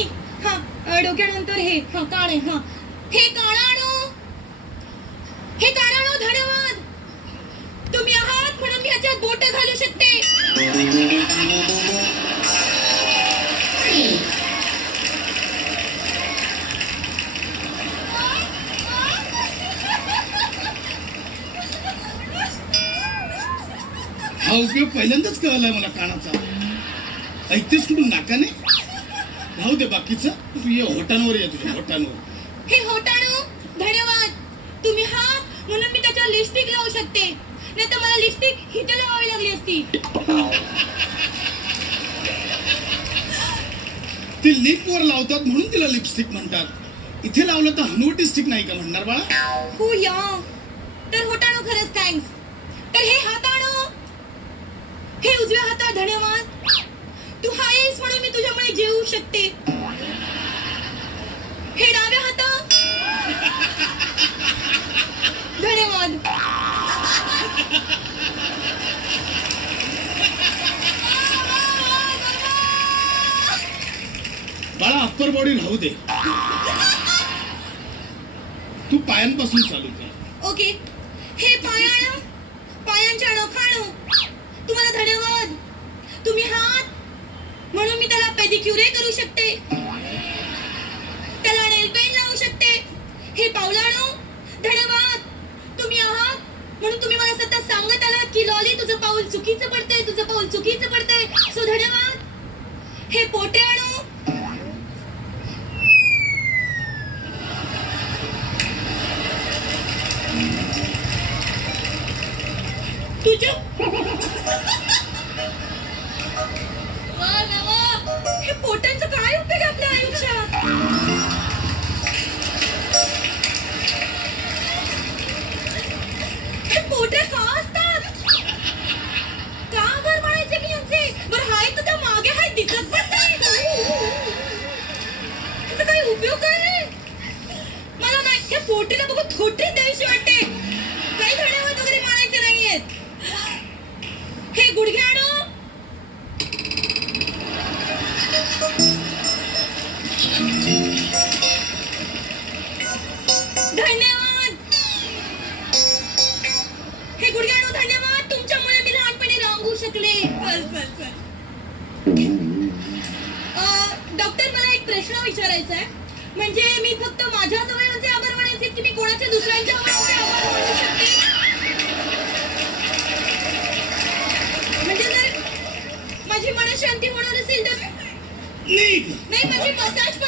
हा डोक्यानंतर हे हा काळे हा हे काळाणू धन्यवाद. तुम्ही आहात म्हणून मी ह्याच्यात बोट घालू शकते. हा उपयोग पहिल्यांदाच कळलाय मला कानाचा. ऐकतेस कुठून नाकाने? राहू दे बाकीचं, तू ये होटांवर ये तुझ्या होटांवर. हे होटाणू धन्यवाद. तुम्ही आहात म्हणून मी त्याच्यावर लिपस्टिक लावू शकते. नाही तर मला लिपस्टिक हिथे लावावी लागली असती. ती लिपवर लावतात म्हणून तिला लिपस्टिक म्हणतात. इथे लावलं तर हनुवटी स्टिक नाही का म्हणणार बाळा? हो या. तर होटाणू खरंच थँक्स. तर हे हाताणू, हे उजव्या हातात धन्यवाद. तू आहेस म्हणून मी तुझ्यामुळे जेवू शकते. हे डाव्या हातात धन्यवाद. बाळा अप्पर बॉडी राहू दे, तू पायांपासून चालू कर. ओके. हे पायाणू, पायांच्या नखाणू, तुम्हाला धन्यवाद. तुम्ही हात म्हणून मी त्याला पेडिक्युरे करू शकते. त्याला नेल पेंट लावू शकते. हे पावलाणू धन्यवाद. तुम्ही आहात म्हणून तुम्ही मला सतत सांगत आलात की लॉली तुझं पाऊल चुकीचं पडतंय, तुझं पाऊल चुकीचं पडतंय. सो धन्यवाद. हे पोटेणू, तुझ्या हे पोटांचा काय उपयोग आपल्या आयुष्यात? हे पोटे का असतात? का बर म्हणायचे की यांचे? बरं हाय तर त्या मागे हाय दिसत पण नाही. याचा काही उपयोग काय? मला नाही या पोटेला बघून थोटी द्यायची वाटते. काही धन्यवाद वगैरे मानायचे नाहीयेत. हे गुडघ्याणू, धन्यवाद. हे गुडघ्याणू धन्यवाद. तुमच्यामुळे मी लहानपणी रांगू शकले. डॉक्टर मला एक प्रश्न विचारायचा आहे. म्हणजे मी फक्त माझ्या अवयवांचे आभार मानायचे की मी कोणाच्या दुसऱ्यांच्या अवयवांचे आभार मानू शकते? म्हणजे जर माझी मनशांती होणार असेल तर नाही, माझी मसाज